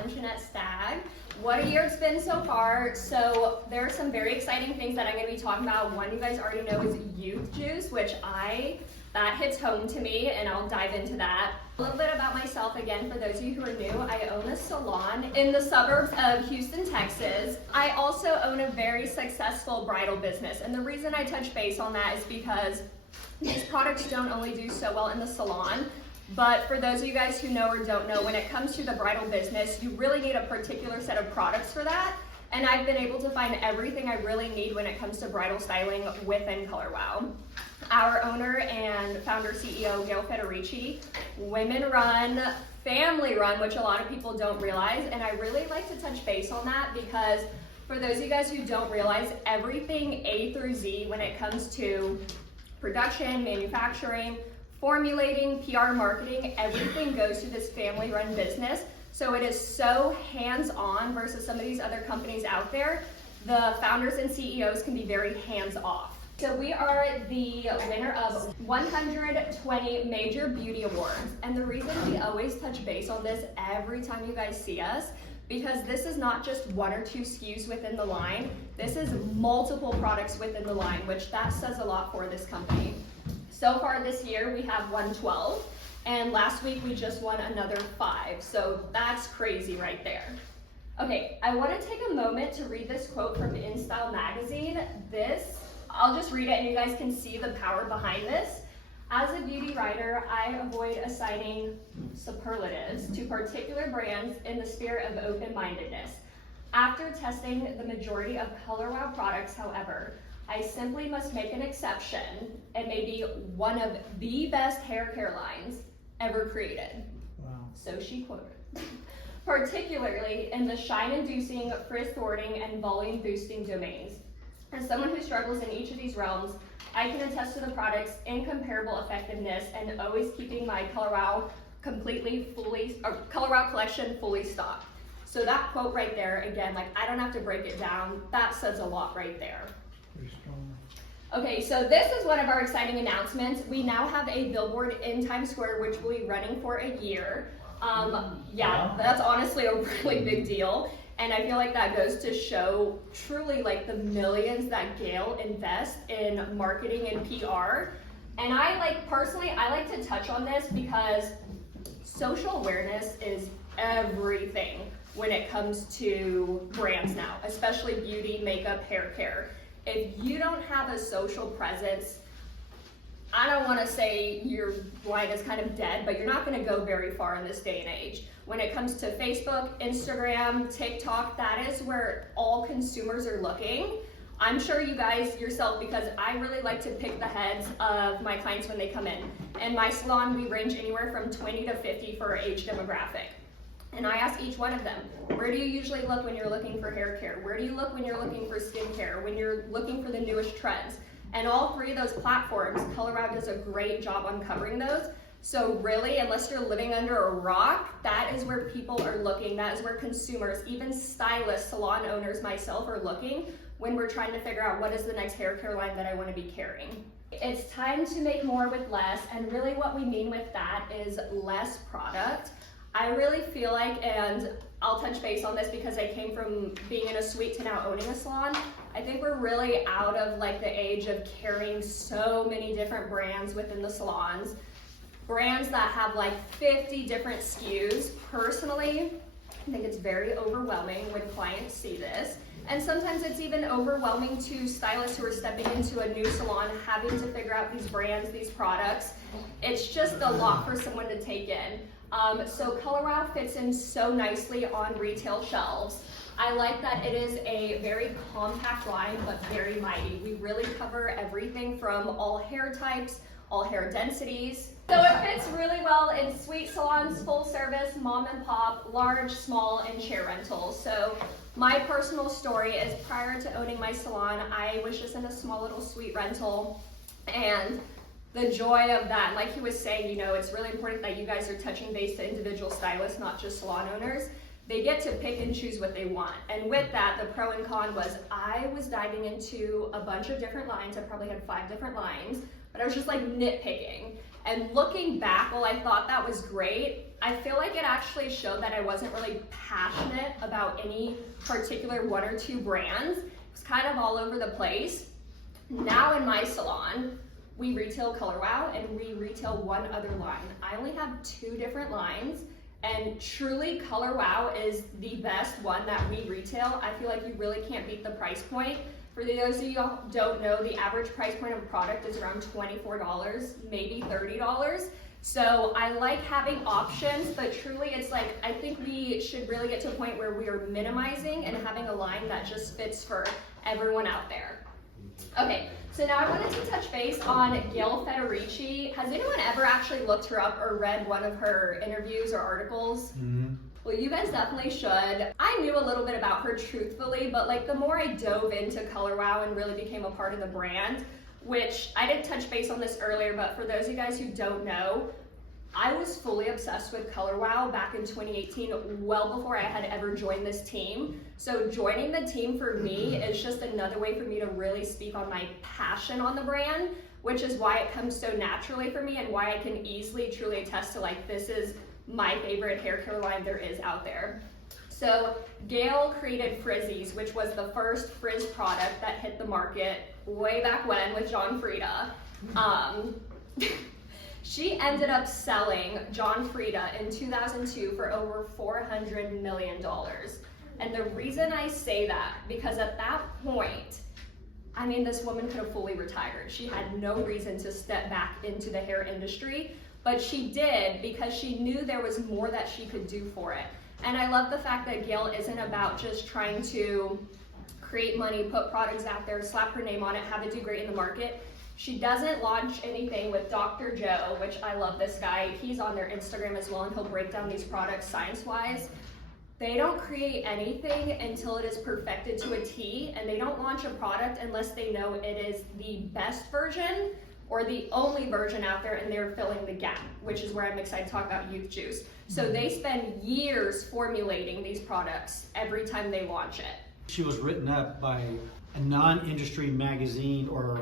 I'm Jeanette Stagg. What a year it's been so far. So there are some very exciting things that I'm going to be talking about. One you guys already know is youth juice, which that hits home to me, and I'll dive into that. A little bit about myself again, for those of you who are new. I own a salon in the suburbs of Houston, Texas. I also own a very successful bridal business, and the reason I touch base on that is because these products don't only do so well in the salon, but for those of you guys who know or don't know, when it comes to the bridal business, you really need a particular set of products for that. And I've been able to find everything I really need when it comes to bridal styling within Color Wow. Our owner and founder CEO, Gail Federici, women-run, family-run, which a lot of people don't realize. And I really like to touch base on that because for those of you guys who don't realize, everything A through Z when it comes to production, manufacturing, formulating, PR, marketing, everything goes to this family-run business. So it is so hands-on versus some of these other companies out there. The founders and CEOs can be very hands-off. So we are the winner of 120 major beauty awards. And the reason we always touch base on this every time you guys see us, because this is not just one or two SKUs within the line. This is multiple products within the line, which that says a lot for this company. So far this year, we have won 12. And last week we just won another 5, so that's crazy right there. Okay, I want to take a moment to read this quote from InStyle magazine. I'll just read it and you guys can see the power behind this. As a beauty writer, I avoid assigning superlatives to particular brands in the spirit of open-mindedness. After testing the majority of Color Wow products, however, I simply must make an exception. It may be one of the best hair care lines ever created. Wow. So she quoted. Particularly in the shine-inducing, frizz-thwarting, and volume-boosting domains. As someone who struggles in each of these realms, I can attest to the product's incomparable effectiveness and always keeping my Color Wow Color Wow collection fully stocked. So that quote right there, again, like I don't have to break it down. That says a lot right there. Pretty strong. Okay, so this is one of our exciting announcements. We now have a billboard in Times Square, which will be running for a year. Yeah, that's honestly a really big deal. And I feel like that goes to show truly like the millions that Gail invests in marketing and PR. And personally, I like to touch on this because social awareness is everything when it comes to brands now, especially beauty, makeup, hair care. If you don't have a social presence, I don't want to say your line is kind of dead, but you're not going to go very far in this day and age. When it comes to Facebook, Instagram, TikTok, that is where all consumers are looking. I'm sure you guys yourself, because I really like to pick the heads of my clients when they come in. In my salon, we range anywhere from 20 to 50 for our age demographic. And I ask each one of them, where do you usually look when you're looking for hair care? Where do you look when you're looking for skincare? When you're looking for the newest trends? And all three of those platforms, Color Wow does a great job on covering those. So really, unless you're living under a rock, that is where people are looking. That is where consumers, even stylists, salon owners, myself, are looking when we're trying to figure out what is the next hair care line that I want to be carrying. It's time to make more with less, and really what we mean with that is less product. I really feel like, and I'll touch base on this because I came from being in a suite to now owning a salon, I think we're really out of like the age of carrying so many different brands within the salons. Brands that have like 50 different SKUs. Personally, I think it's very overwhelming when clients see this. And sometimes it's even overwhelming to stylists who are stepping into a new salon, having to figure out these brands, these products. It's just a lot for someone to take in. So Color Wow fits in so nicely on retail shelves. I like that it is a very compact line, but very mighty. We really cover everything from all hair types, all hair densities. So it fits really well in suite salons, full service, mom and pop, large, small, and chair rentals. So my personal story is prior to owning my salon, I was just in a small little suite rental, and the joy of that, like he was saying, you know, it's really important that you guys are touching base to individual stylists, not just salon owners. They get to pick and choose what they want. And with that, the pro and con was I was diving into a bunch of different lines. I probably had 5 different lines, but I was just like nitpicking. And looking back, while I thought that was great, I feel like it actually showed that I wasn't really passionate about any particular one or two brands. It was kind of all over the place. Now in my salon, we retail Color Wow and we retail one other line. I only have 2 different lines, and truly Color Wow is the best one that we retail. I feel like you really can't beat the price point. For those of you who don't know, the average price point of a product is around $24, maybe $30. So I like having options, but truly it's like, I think we should really get to a point where we are minimizing and having a line that just fits for everyone out there. Okay, so now I wanted to touch base on Gail Federici. Has anyone ever actually looked her up or read one of her interviews or articles? Mm-hmm. Well, you guys definitely should. I knew a little bit about her truthfully, but like the more I dove into Color Wow and really became a part of the brand, which I didn't touch base on this earlier, but for those of you guys who don't know, I was fully obsessed with Color Wow back in 2018, well before I had ever joined this team. So joining the team for me is just another way for me to really speak on my passion on the brand, which is why it comes so naturally for me and why I can easily truly attest to like, this is my favorite hair care line there is out there. So Gail created Frizzies, which was the first frizz product that hit the market way back when with John Frieda. She ended up selling John Frieda in 2002 for over $400 million. And the reason I say that, because at that point, I mean, this woman could have fully retired. She had no reason to step back into the hair industry, but she did because she knew there was more that she could do for it. And I love the fact that Gail isn't about just trying to create money, put products out there, slap her name on it, have it do great in the market. She doesn't launch anything with Dr. Joe, which I love this guy. He's on their Instagram as well, and he'll break down these products science-wise. They don't create anything until it is perfected to a T, and they don't launch a product unless they know it is the best version or the only version out there, and they're filling the gap, which is where I'm excited to talk about Youth Juice. So they spend years formulating these products every time they launch it. She was written up by a non-industry magazine, or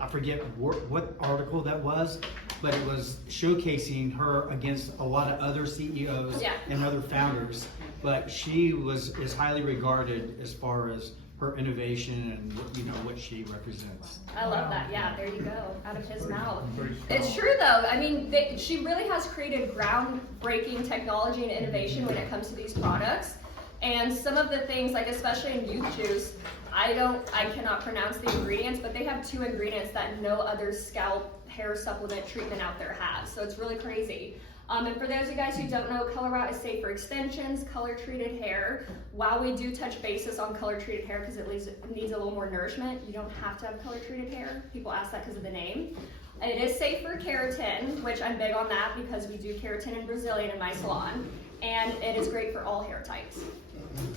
I forget what article that was, but it was showcasing her against a lot of other CEOs and other founders. But she is highly regarded as far as her innovation and what she represents. I love that. Yeah, there you go, out of his mouth. It's true though. I mean, she really has created groundbreaking technology and innovation when it comes to these products. And some of the things, like especially in Youth Juice, I cannot pronounce the ingredients, but they have 2 ingredients that no other scalp hair supplement treatment out there has. So it's really crazy. And for those of you guys who don't know, Color Wow is safe for extensions, color-treated hair. While we do touch basis on color-treated hair because it needs a little more nourishment, you don't have to have color-treated hair. People ask that because of the name. It is safe for keratin, which I'm big on that because we do keratin and Brazilian in my salon. And it is great for all hair types.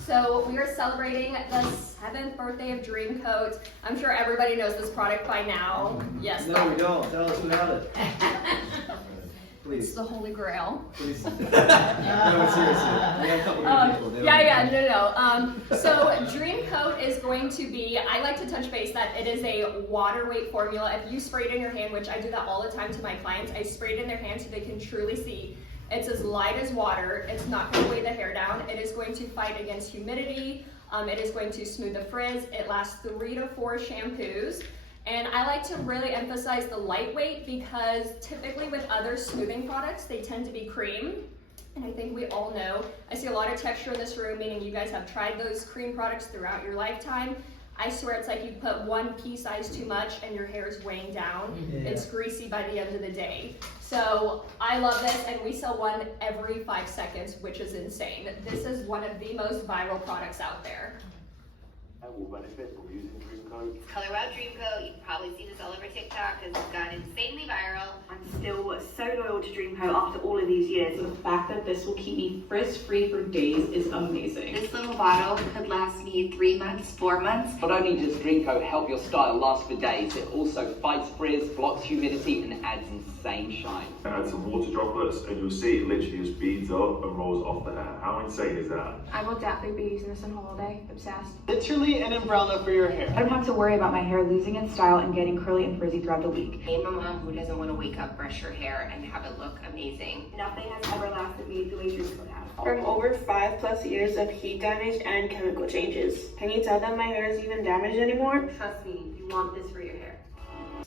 So we are celebrating the 7th birthday of Dream Coat. I'm sure everybody knows this product by now. Yes. No, we don't. Tell us about it. Please. It's the Holy Grail. Please. No, seriously. We have a couple of people. No. So Dream Coat is going to be, I like to touch base that it is a water weight formula. If you spray it in your hand, which I do that all the time to my clients, I spray it in their hand so they can truly see. It's as light as water. It's not going to weigh the hair down. It is going to fight against humidity. It is going to smooth the frizz. It lasts 3 to 4 shampoos. And I like to really emphasize the lightweight because typically with other smoothing products, they tend to be cream. And I think we all know, I see a lot of texture in this room, meaning you guys have tried those cream products throughout your lifetime. I swear it's like you put one pea size too much and your hair is weighing down. Yeah. It's greasy by the end of the day. So I love this, and we sell one every 5 seconds, which is insane. This is one of the most viral products out there. I will benefit from using Dream Coat. Color Wow Dream Coat, you can probably see this all over TikTok because it's gone insanely viral. I'm still so loyal to Dream Coat after all of these years. The fact that this will keep me frizz-free for days is amazing. This little bottle could last me 3 months, 4 months. Not only does Dream Coat help your style last for days, it also fights frizz, blocks humidity, and adds insane shine. Add some water droplets and you'll see it literally just beads up and rolls off the hair. How insane is that? I will definitely be using this on holiday. Obsessed. Literally simply an umbrella for your hair. I don't have to worry about my hair losing its style and getting curly and frizzy throughout the week. I'm a mom who doesn't want to wake up, brush her hair, and have it look amazing. Nothing has ever lasted me the way Dreamcoat has. From over 5+ years of heat damage and chemical changes. Can you tell that my hair is even damaged anymore? Trust me, you want this for your hair.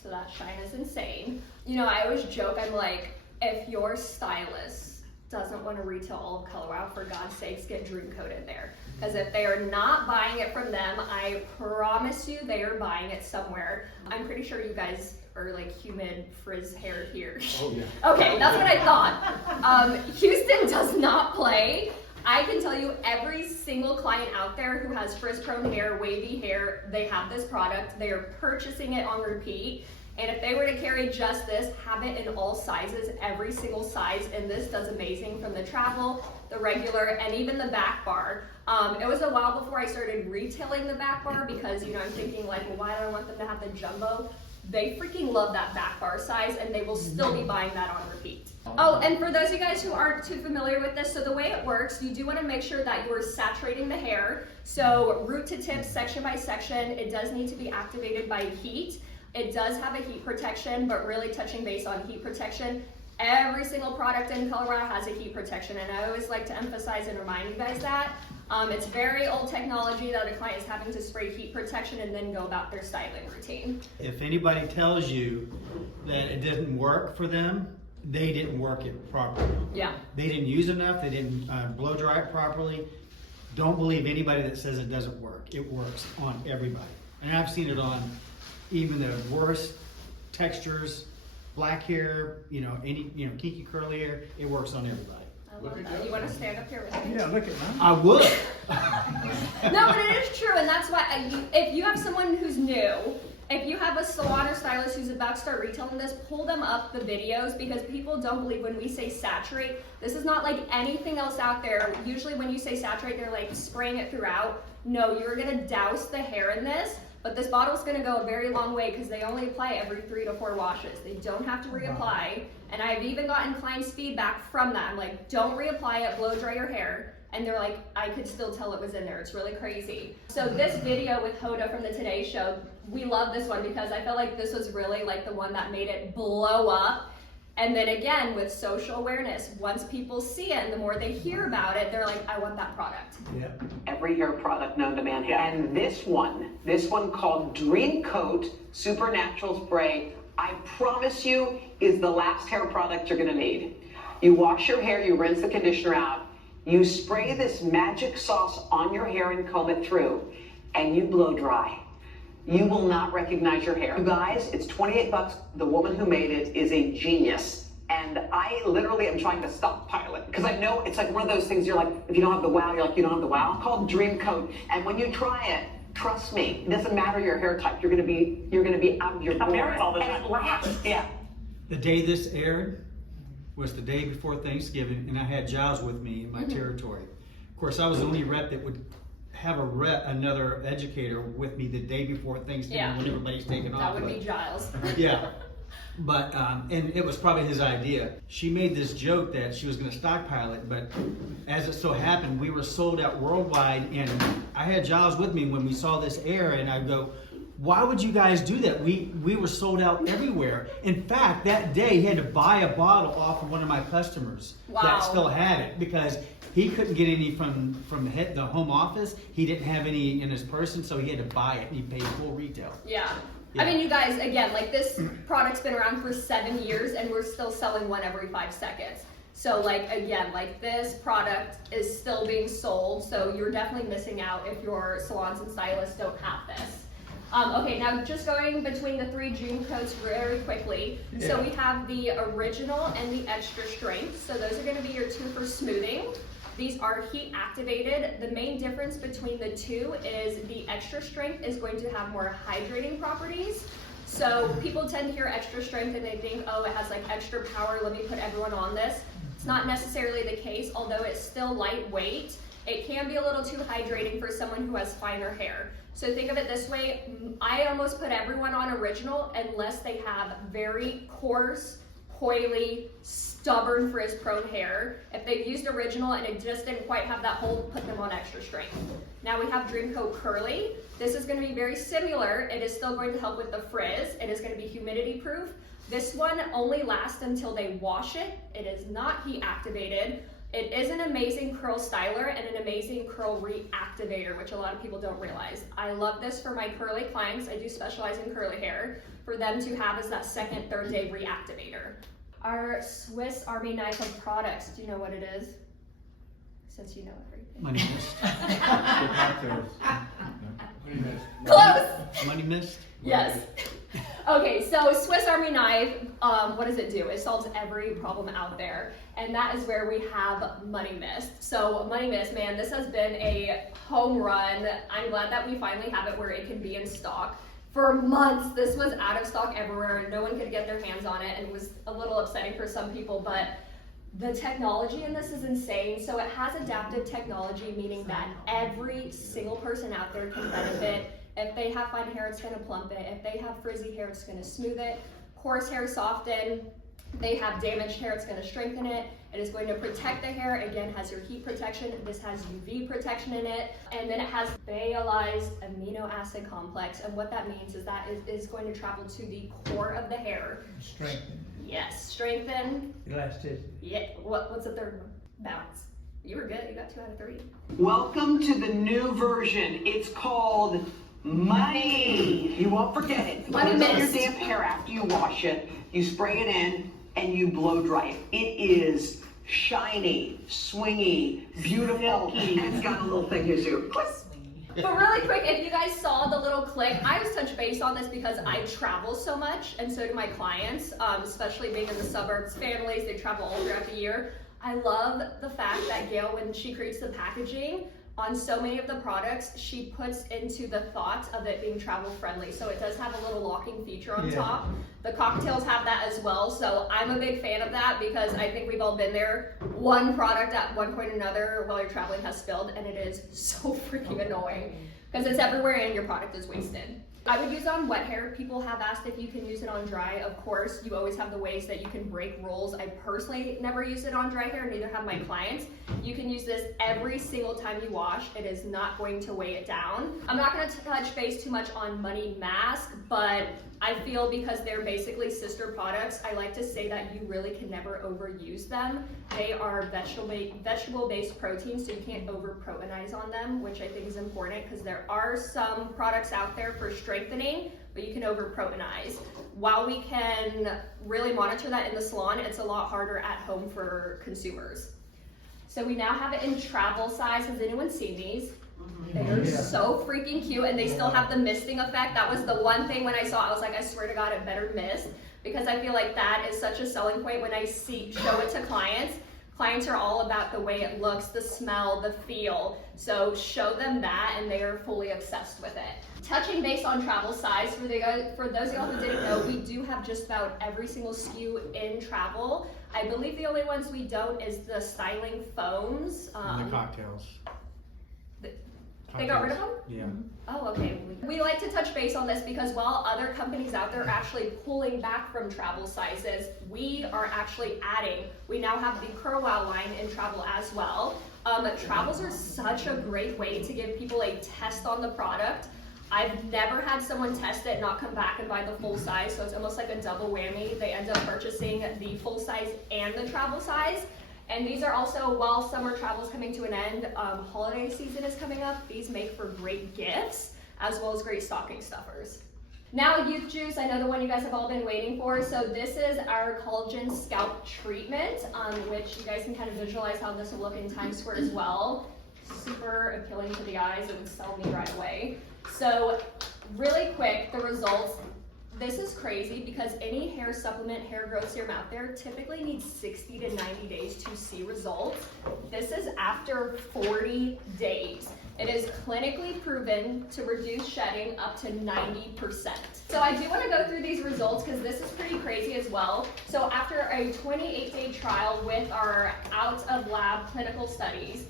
So that shine is insane. You know, I always joke, I'm like, if your stylist doesn't want to retail all of Color Wow, for God's sakes, get Dreamcoat in there. Because if they are not buying it from them, I promise you they are buying it somewhere. I'm pretty sure you guys are like humid frizz hair here. Oh yeah. Okay, that's what I thought. Houston does not play. I can tell you every single client out there who has frizz prone hair, wavy hair, they have this product. They are purchasing it on repeat. And if they were to carry just this, have it in all sizes, every single size, and this does amazing from the travel, the regular, and even the back bar. It was a while before I started retailing the back bar because, you know, I'm thinking like, well, why do I want them to have the jumbo? They freaking love that back bar size, and they will still be buying that on repeat. Oh, and for those of you guys who aren't too familiar with this, so the way it works, you do want to make sure that you are saturating the hair. So root to tip, section by section, it does need to be activated by heat. It does have a heat protection, but really touching base on heat protection. Every single product in Color Wow has a heat protection, and I always like to emphasize and remind you guys that. It's very old technology that a client is having to spray heat protection and then go about their styling routine. If anybody tells you that it didn't work for them, they didn't work it properly. Yeah. They didn't use enough, they didn't blow dry it properly. Don't believe anybody that says it doesn't work. It works on everybody. And I've seen it on even the worst textures, black hair, you know, any, you know, kinky curly hair, it works on everybody. I love that. You want to stand up here with me? Yeah, look at that. I would. No, but it is true, and that's why if you have someone who's new, if you have a salon or stylist who's about to start retailing this, pull them up the videos, because people don't believe when we say saturate. This is not like anything else out there. Usually when you say saturate, they're like spraying it throughout. No, you're gonna douse the hair in this, but this bottle's gonna go a very long way because they only apply every 3 to 4 washes. They don't have to reapply, and I've even gotten clients' feedback from that. I'm like, don't reapply it, blow dry your hair. And they're like, I could still tell it was in there. It's really crazy. So this video with Hoda from the Today Show, we love this one because I felt like this was really like the one that made it blow up. And then again, with social awareness, once people see it and the more they hear about it, they're like, I want that product. Yeah. Every hair product known to man. And this one called Dreamcoat Supernatural Spray, I promise you is the last hair product you're gonna need. You wash your hair, you rinse the conditioner out, you spray this magic sauce on your hair and comb it through, and you blow dry. You will not recognize your hair. You guys, it's 28 bucks. The woman who made it is a genius. And I literally am trying to stockpile it because I know it's like one of those things you're like, if you don't have the wow, you're like, you don't have the wow. It's called Dreamcoat. And when you try it, trust me, it doesn't matter your hair type. You're gonna be out of your mind. And it lasts. Yeah. The day this aired was the day before Thanksgiving, and I had Giles with me in my territory. Of course, I was the only rep that would have another educator with me the day before Thanksgiving when everybody's taking off. That would be Giles. Yeah. But, and it was probably his idea. She made this joke that she was going to stockpile it, but as it so happened, we were sold out worldwide, and I had Giles with me when we saw this air, and I go, why would you guys do that? We were sold out everywhere. In fact, that day he had to buy a bottle off of one of my customers that still had it because he couldn't get any from the home office. He didn't have any in his person, so he had to buy it, and he paid full retail. Yeah. I mean, you guys, again, like this product's been around for 7 years and we're still selling one every 5 seconds. So like, again, like this product is still being sold. So you're definitely missing out if your salons and stylists don't have this. Okay, now just going between the 3 Dreamcoats very quickly. Yeah. So we have the original and the extra strength. So those are gonna be your 2 for smoothing. These are heat activated. The main difference between the 2 is the extra strength is going to have more hydrating properties. So people tend to hear extra strength and they think, oh, it has like extra power, let me put everyone on this. It's not necessarily the case, although it's still lightweight. It can be a little too hydrating for someone who has finer hair. So think of it this way, I almost put everyone on original unless they have very coarse coily, stubborn frizz prone hair. If they've used original and it just didn't quite have that hold, put them on extra strength. Now we have Dream Coat Curly. This is going to be very similar. It is still going to help with the frizz. It is going to be humidity proof. This one only lasts until they wash it. It is not heat activated. It is an amazing curl styler and an amazing curl reactivator, which a lot of people don't realize. I love this for my curly clients. I do specialize in curly hair, for them to have as that second, third day reactivator. Our Swiss Army knife of products, do you know what it is? Since you know everything. Money mist. Close! Money mist? Yes. Okay, so Swiss Army knife, what does it do? It solves every problem out there, and that is where we have Money Mist. So Money Mist, man, this has been a home run. I'm glad that we finally have it where it can be in stock. For months, this was out of stock everywhere. No one could get their hands on it, and it was a little upsetting for some people, but the technology in this is insane. So it has adaptive technology, meaning that every single person out there can benefit. If they have fine hair, it's going to plump it. If they have frizzy hair, it's going to smooth it. Coarse hair, soften. They have damaged hair, it's going to strengthen it. It is going to protect the hair. Again, has your heat protection. This has UV protection in it. And then it has bayalized amino acid complex. And what that means is that it is going to travel to the core of the hair. Strengthen. Yes, strengthen. Elasticity. Yeah, what's the third one? Balance. You were good, you got 2 out of 3. Welcome to the new version. It's called Money. You won't forget it. Money Put it on your Mist. damp hair after you wash it. You spray it in and you blow dry it. It is shiny, swingy, beautiful. It's got a little thing here too. But really quick, if you guys saw the little clip, I was touch base on this because I travel so much, and so do my clients, especially being in the suburbs, families, they travel all throughout the year. I love the fact that Gail, when she creates the packaging, on so many of the products, she puts into the thought of it being travel friendly. So it does have a little locking feature on top. The cocktails have that as well. So I'm a big fan of that because I think we've all been there. One product at one point or another while you're traveling has spilled, and it is so freaking annoying because it's everywhere and your product is wasted. I would use it on wet hair. People have asked if you can use it on dry. Of course, you always have the ways that you can break rules. I personally never use it on dry hair, neither have my clients. You can use this every single time you wash. It is not going to weigh it down. I'm not going to touch base too much on Money Mask, but I feel because they're basically sister products, I like to say that you really can never overuse them. They are vegetable-based proteins, so you can't over-proteinize on them, which I think is important because there are some products out there for strengthening, but you can over-proteinize. While we can really monitor that in the salon, it's a lot harder at home for consumers. So we now have it in travel size. Has anyone seen these? They're so freaking cute, and they still have the misting effect. That was the one thing when I saw it, I was like, I swear to God, it better mist, because I feel like that is such a selling point when I show it to clients. Clients are all about the way it looks, the smell, the feel. So show them that, and they are fully obsessed with it. Touching base on travel size, for those of y'all who didn't know, we do have just about every single SKU in travel. I believe the only ones we don't is the styling foams. And the cocktails. They got rid of them? Yeah. Oh, okay. We like to touch base on this because while other companies out there are actually pulling back from travel sizes, we are actually adding. We now have the Curl Wow line in travel as well. Travels are such a great way to give people a test on the product. I've never had someone test it, not come back and buy the full size, so it's almost like a double whammy. They end up purchasing the full size and the travel size. And these are also, while summer travel is coming to an end, holiday season is coming up. These make for great gifts, as well as great stocking stuffers. Now, Youth Juice, I know the one you guys have all been waiting for. So this is our collagen scalp treatment, which you guys can kind of visualize how this will look in Times Square as well. Super appealing to the eyes. It would sell me right away. So really quick, the results. This is crazy because any hair supplement, hair growth serum out there typically needs 60 to 90 days to see results. This is after 40 days. It is clinically proven to reduce shedding up to 90%. So I do want to go through these results because this is pretty crazy as well. So after a 28-day trial with our out of lab clinical studies,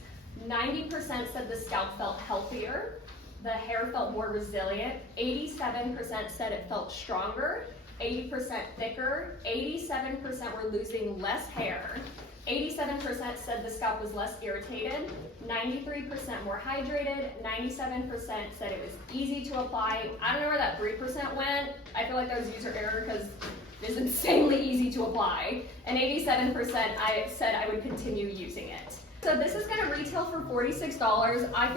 90% said the scalp felt healthier. The hair felt more resilient. 87% said it felt stronger. 80% thicker, 87% were losing less hair, 87% said the scalp was less irritated, 93% more hydrated, 97% said it was easy to apply. I don't know where that 3% went. I feel like that was user error because it's insanely easy to apply. And 87% I said I would continue using it. So this is gonna retail for $46. I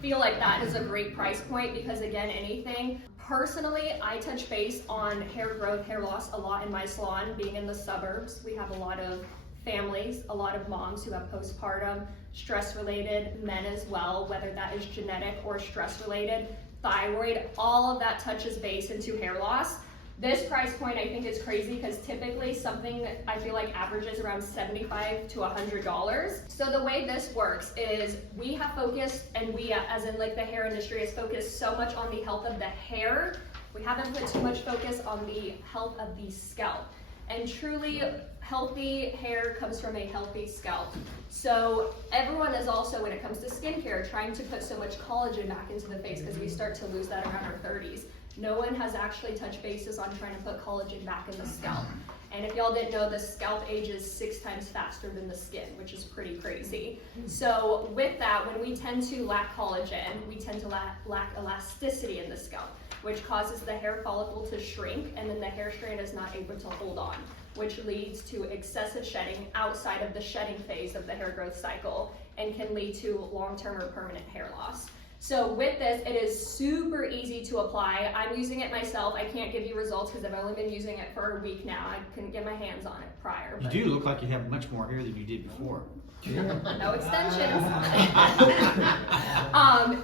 feel like that is a great price point because again, anything. Personally, I touch base on hair growth, hair loss a lot in my salon. Being in the suburbs, we have a lot of families, a lot of moms who have postpartum, stress-related, men as well, whether that is genetic or stress-related, thyroid, all of that touches base into hair loss. This price point I think is crazy because typically something I feel like averages around $75 to $100. So the way this works is we have focused, and we as in like the hair industry has focused so much on the health of the hair. We haven't put too much focus on the health of the scalp. And truly, healthy hair comes from a healthy scalp. So everyone is also, when it comes to skincare, trying to put so much collagen back into the face because we start to lose that around our 30s. No one has actually touched bases on trying to put collagen back in the scalp. And if y'all didn't know, the scalp ages 6 times faster than the skin, which is pretty crazy. So with that, when we tend to lack collagen, we tend to lack elasticity in the scalp, which causes the hair follicle to shrink, and then the hair strand is not able to hold on, which leads to excessive shedding outside of the shedding phase of the hair growth cycle and can lead to long-term or permanent hair loss. So with this, it is super easy to apply. I'm using it myself. I can't give you results because I've only been using it for a week now. I couldn't get my hands on it prior. You do look like you have much more hair than you did before. No extensions.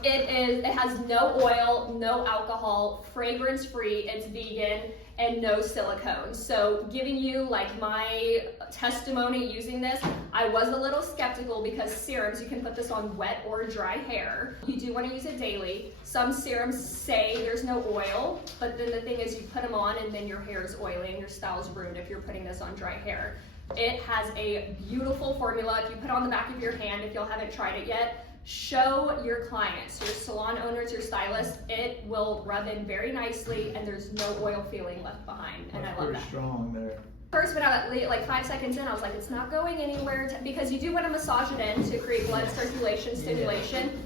It has no oil, no alcohol, fragrance free, it's vegan, and no silicone. So giving you like my testimony using this, I was a little skeptical because serums, you can put this on wet or dry hair. You do want to use it daily. Some serums say there's no oil, but then the thing is you put them on and then your hair is oily and your style is ruined if you're putting this on dry hair. It has a beautiful formula. If you put it on the back of your hand, if y'all haven't tried it yet, show your clients, your salon owners, your stylists. It will rub in very nicely and there's no oil feeling left behind. And I love that. Pretty strong there. First, when I like 5 seconds in, I was like, it's not going anywhere because you do want to massage it in to create blood circulation, stimulation.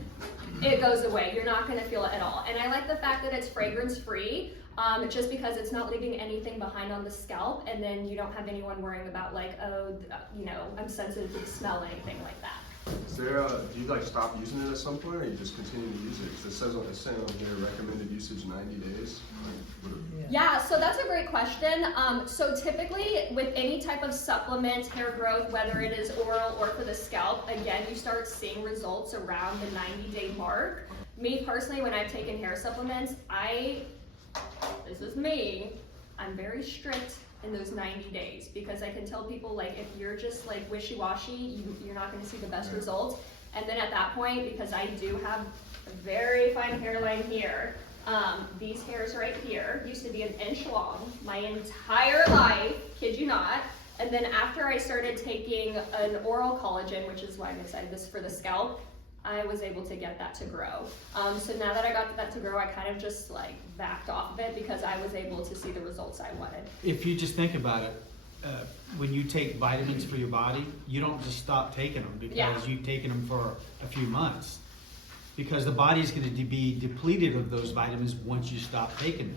It goes away. You're not going to feel it at all. And I like the fact that it's fragrance free. Just because it's not leaving anything behind on the scalp, and then you don't have anyone worrying about like, oh, you know, I'm sensitive to the smell, anything like that. Is there do you like stop using it at some point, or you just continue to use it? Because it says on here, recommended usage 90 days. Yeah, so that's a great question. So typically with any type of supplement, hair growth, whether it is oral or for the scalp, again, you start seeing results around the 90-day mark. Me personally, when I've taken hair supplements, this is me, I'm very strict in those 90 days because I can tell people like if you're just like wishy-washy, you're not going to see the best results. And then at that point, because I do have a very fine hairline here, these hairs right here used to be an inch long my entire life, kid you not. And then after I started taking an oral collagen, which is why I'm excited this for the scalp, I was able to get that to grow. So now that I got that to grow, I kind of just like backed off of it because I was able to see the results I wanted. If you just think about it, when you take vitamins for your body, you don't just stop taking them because you've taken them for a few months. Because the body is going to be depleted of those vitamins once you stop taking them.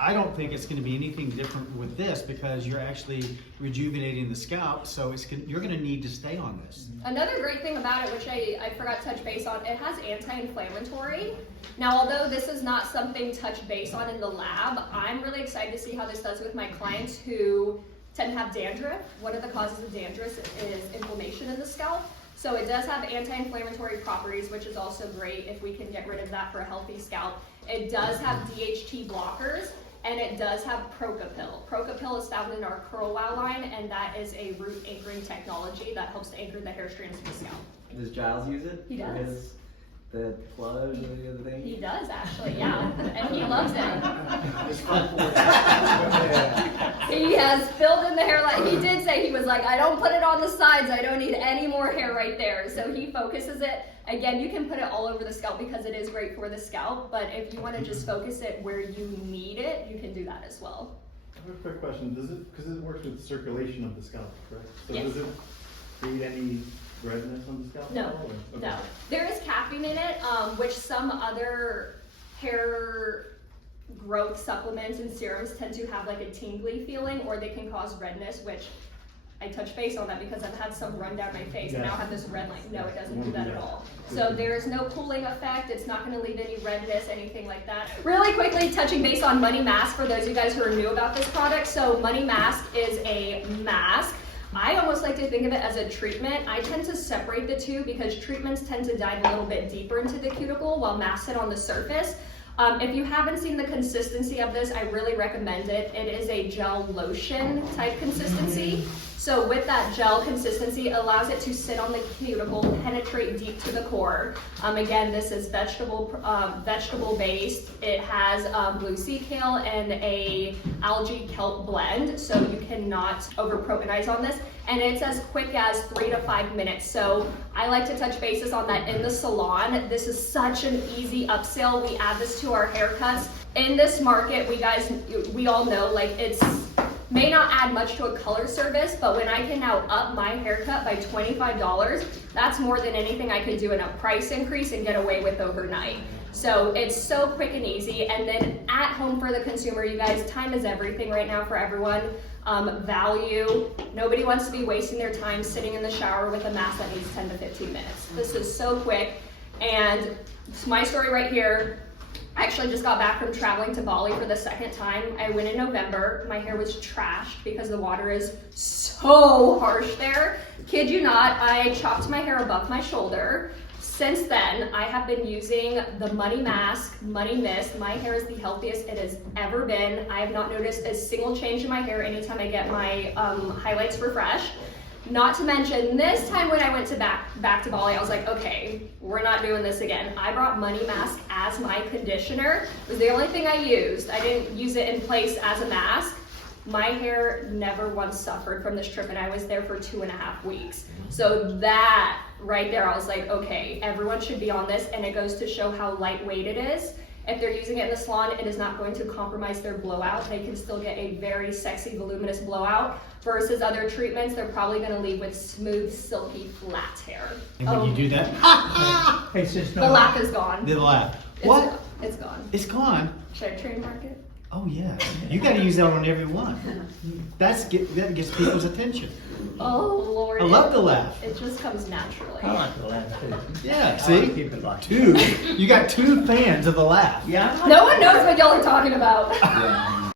I don't think it's going to be anything different with this because you're actually rejuvenating the scalp, so you're going to need to stay on this. Another great thing about it, which I forgot to touch base on, it has anti-inflammatory. Now, although this is not something touch base on in the lab, I'm really excited to see how this does with my clients who tend to have dandruff. One of the causes of dandruff is inflammation in the scalp. So it does have anti-inflammatory properties, which is also great if we can get rid of that for a healthy scalp. It does have DHT blockers, and it does have Procapil. Procapil is found in our Curl Wow line, and that is a root anchoring technology that helps to anchor the hair strands to the scalp. Does Giles use it? He For does. the plug or the other thing? He does actually, yeah, and he loves it. It's fun for He has filled in the hairline. He did say, he was like, I don't put it on the sides. I don't need any more hair right there. So he focuses it. Again, you can put it all over the scalp because it is great for the scalp. But if you want to just focus it where you need it, you can do that as well. have a quick question. Does it, because it works with circulation of the scalp, correct? So Yes. does it create any redness on the scalp? No, at all, or- no. okay. There is caffeine in it, which some other hair growth supplements and serums tend to have like a tingly feeling, or they can cause redness, which I touch base on that because I've had some run down my face and now I have this red line. No, it doesn't do that at all. So there is no cooling effect. It's not gonna leave any redness, anything like that. Really quickly, touching base on Money Mask for those of you guys who are new about this product. So Money Mask is a mask. I almost like to think of it as a treatment. I tend to separate the two because treatments tend to dive a little bit deeper into the cuticle while masks sit on the surface. If you haven't seen the consistency of this, I really recommend it. It is a gel lotion type consistency. So with that gel consistency, it allows it to sit on the cuticle, penetrate deep to the core. Again, this is vegetable based. It has blue sea kale and a algae kelp blend, so you cannot over proteinize on this. And it's as quick as 3 to 5 minutes. So I like to touch bases on that in the salon. This is such an easy upsell. We add this to our haircuts. In this market, we all know, like, it's may not add much to a color service, but when I can now up my haircut by $25, that's more than anything I could do in a price increase and get away with overnight. So it's so quick and easy. And then at home for the consumer, you guys, time is everything right now for everyone. Value. Nobody wants to be wasting their time sitting in the shower with a mask that needs 10 to 15 minutes. This is so quick. And it's my story right here. I actually just got back from traveling to Bali for the second time. I went in November. My hair was trashed because the water is so harsh there. Kid you not, I chopped my hair above my shoulder. Since then, I have been using the Money Mask, Money Mist. My hair is the healthiest it has ever been. I have not noticed a single change in my hair anytime I get my highlights refreshed. Not to mention, this time when I went to back to Bali, I was like, okay, we're not doing this again. I brought Money Mask as my conditioner. It was the only thing I used. I didn't use it in place as a mask. My hair never once suffered from this trip, and I was there for 2.5 weeks. So that right there, I was like, okay, everyone should be on this, and it goes to show how lightweight it is. If they're using it in the salon, it is not going to compromise their blowout. They can still get a very sexy, voluminous blowout. Versus other treatments, they're probably gonna leave with smooth, silky, flat hair. And when you do that, Hey, sis, The laugh is gone. they laugh. What? It's gone. It's gone. Should I trademark it? Oh yeah. You got to use that on every one. That gets people's attention. Oh Lord. I love the laugh. It just comes naturally. I like the laugh too. Yeah. I like to See, keep it like two. You got two fans of the laugh. Yeah. No one knows what y'all are talking about.